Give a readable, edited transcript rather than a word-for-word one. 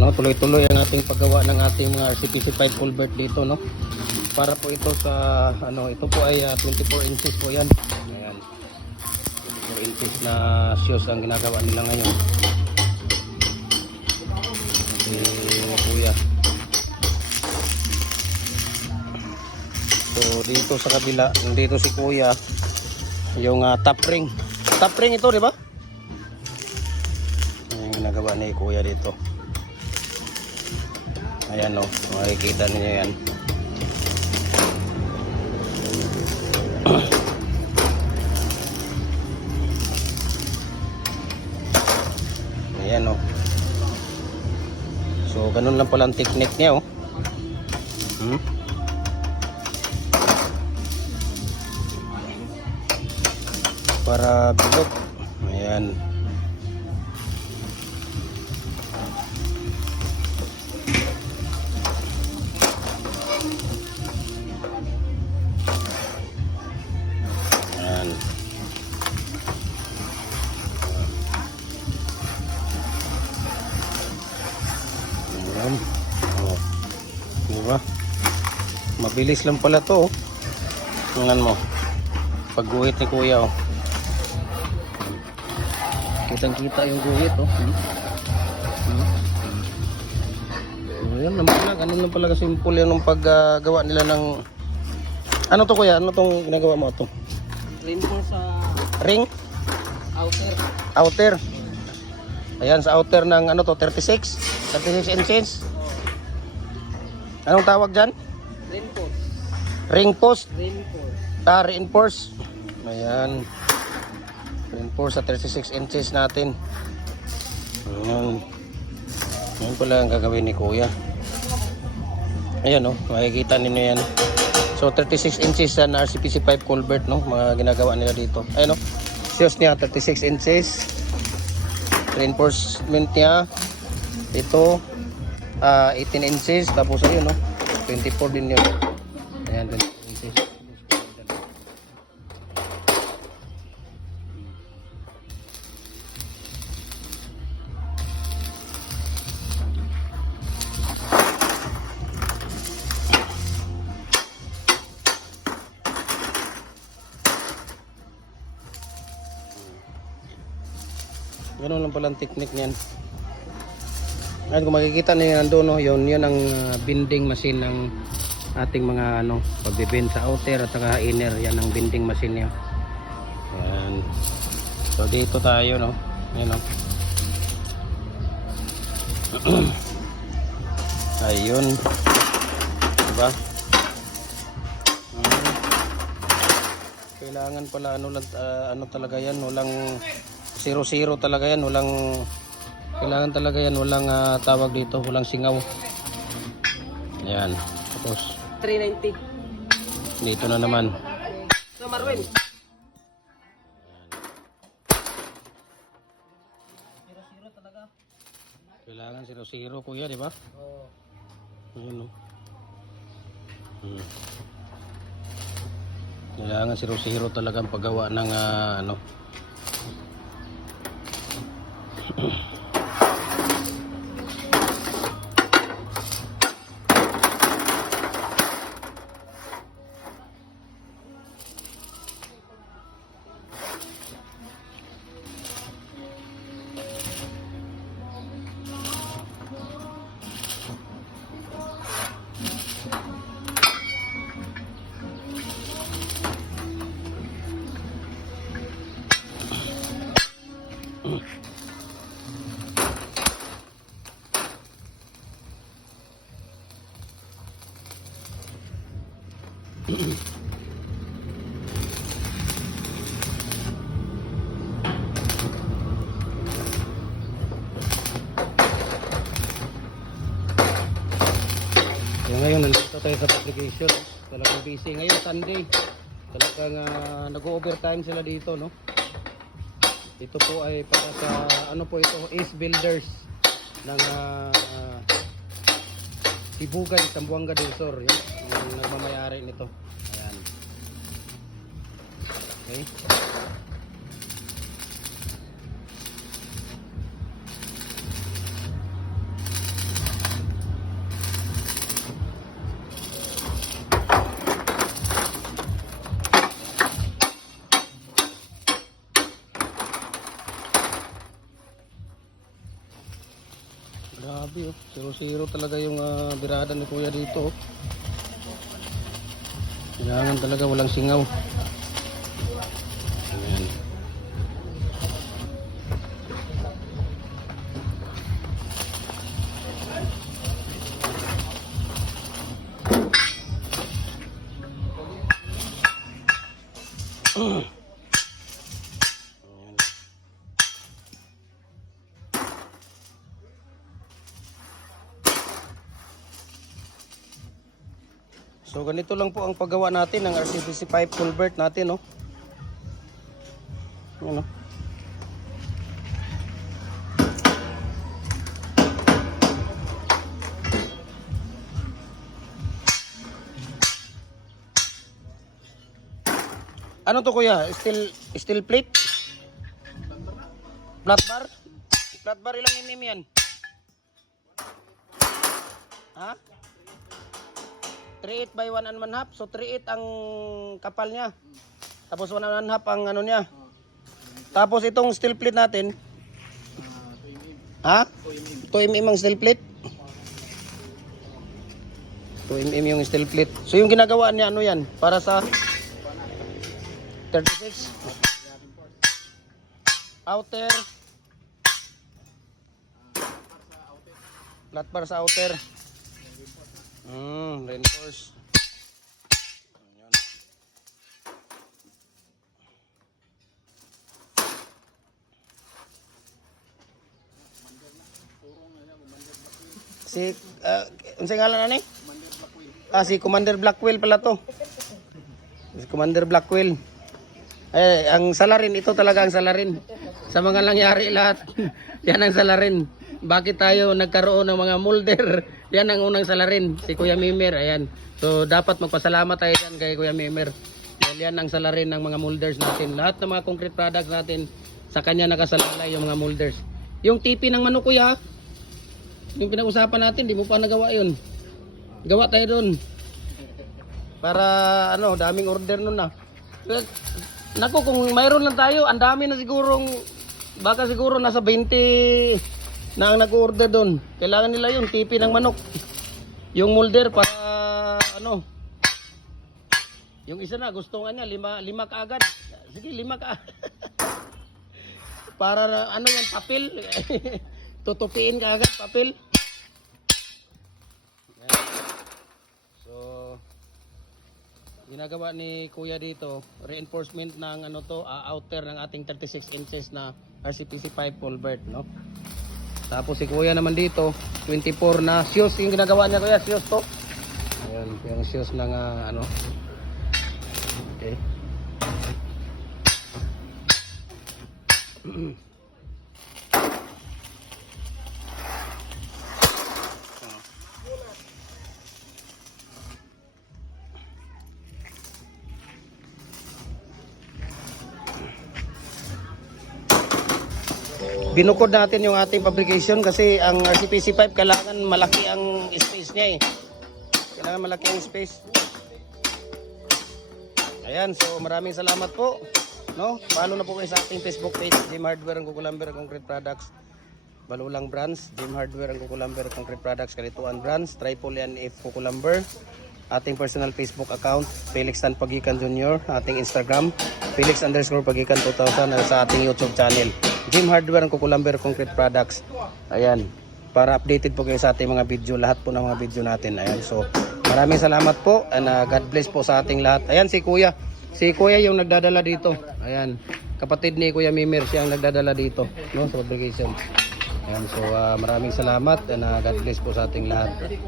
no, tuloy-tuloy ang ating paggawa ng ating mga RCP-5 culvert dito, no. Para po ito sa ano, ito po ay 24 inches po 'yan. Ayan. 24 inches na shoes ang ginagawa nila ngayon. Kuya. So dito sa kabila, dito si Kuya, yung top ring. Top ring ito, di ba? Yung ginagawa ni Kuya dito. Ayan o, makikita niyo yan. Ayan o. So ganun lang pala ang technique niya o. Para bilog. Ayan. Ayan. Ayan. Oh. Diba? Mabilis lang pala to. Tingnan mo. Pagguhit ni Kuya oh. Kitang-kita yung guhit oh. Ayan naman pala, ganun lang pala kasimple yun ng paggawa nila ng ano to Kuya? Ano tong ginagawa mo to? Ring po sa Ring? outer. Outer. Ayan sa outer ng ano to, 36 inches. Anong tawag dyan? Ring post. Ring post. Ring post. Reinforce. Ayan. Reinforce sa 36 inches natin. Ayan. Ayan pala ang gagawin ni Kuya. Ayan o, makikita ninyo yan. So 36 inches na RCPC5 culvert, no? Mga ginagawa nila dito. Ayan o, shoes niya 36 inches. Reinforcement niya ito 18 inches. Tapos ayun no, 24 din yun. Ayan, 24 inches. Ganun lang pala ang technique niyan. At kung makikita niyo nandoon no, yun ang bending machine ng ating mga ano, pagbe-bend sa outer at saka inner, yan ang bending machine niya. Yan. So dito tayo no. Ayun no. Ayun. Diba? Kailangan pala ano talaga yan, walang 0-0 talaga yan, kailangan talaga yan, walang tawag dito, walang singaw. Ayan, tapos 390. dito na naman. So Marwin. Kailangan 0-0 Kuya, di ba? Oo. Ayun, no? Kailangan 0-0 talaga ang paggawa ng ano. Ngayon nandito tayo sa application. Talagang busy ngayon, Sunday. Talagang nag-overtime sila dito, no? Ito po ay para sa ano po ito, Ace Builders ng Sibugay, Zamboanga del Sur, yun, yung nagmamayari nito. Ayan. Okay. Grabe oh. 0-0 talaga yung birada ni Kuya dito oh. Kailangan talaga walang singaw. Ayan. Ayan. So ganito lang po ang paggawa natin ng RCPC pipe culvert natin, no. Ayan, no. Ano to kuya? Steel plate? Flat bar? Flat bar ilang mm yan? Ha? 3/8 by 1 1/2. So 3/8 ang kapal niya. Tapos 1 1/2 ang ano niya. Tapos itong steel plate natin. Ha? 2 mm ang steel plate. 2 mm yung steel plate. So yung ginagawa niya ano yan? Para sa 36 outer. Flat bar sa outer. Reinforce. Ayan. Si unsay ngalan ani? Si Commander Blackwell pala to. Si Commander Blackwell. Ang salarin ito talaga ang salarin. Sa mga nangyari lahat. Yan ang salarin. Bakit tayo nagkaroon ng mga molder? Yan ang unang salarin, si Kuya Mimer. Ayan. So dapat magpasalamat tayo dyan kay Kuya Mimer. Yan ang salarin ng mga molders natin. Lahat ng mga concrete products natin, sa kanya nakasalalay yung mga molders. Yung tipi ng manok kuya, yung pinag-usapan natin, di mo pa nagawa yun. Gawa tayo doon. Para ano, daming order nun na. Naku, kung mayroon lang tayo, ang dami na sigurong, baka siguro nasa 20 na ang nag-order doon. Kailangan nila yung tipi ng manok. Yung molder para ano. Yung isa na gusto nga niya lima kaagad. Sige, 5 ka. Para ano yan, papel. Tutupiin ka agad papel. Yan. So ginagawa ni Kuya dito, reinforcement ng ano to, outer ng ating 36 inches na RCPC pipe culvert, no? Tapos si Kuya naman dito, 24 na shoes yung ginagawa niya Kuya, shoes to. Ayan, yung shoes ng ano. Okay. Binukod natin yung ating fabrication kasi ang RCPC pipe kailangan malaki ang space niya eh. Kailangan malaki ang space. Ayan, so maraming salamat po. No? Follow na po kayo sa ating Facebook page, Jim Hardware ang Kukulamber Concrete Products. Balulang Brands, Jim Hardware ang Kukulamber Concrete Products, Kalituan Brands, Triple NF Kukulamber. Ating personal Facebook account, Felix Tan Pagikan Jr. Ating Instagram, Felix_Pagikan 2000 at sa ating YouTube channel, Jim Hardware ang Kukulamber Concrete Products. Ayan, para updated po kayo sa ating mga video, lahat po ng mga video natin. Ayan, so maraming salamat po and God bless po sa ating lahat. Ayan si Kuya. Si Kuya yung nagdadala dito. Ayan, kapatid ni Kuya Mimer siya ang nagdadala dito, no, sa fabrication. Ayan, so maraming salamat and God bless po sa ating lahat.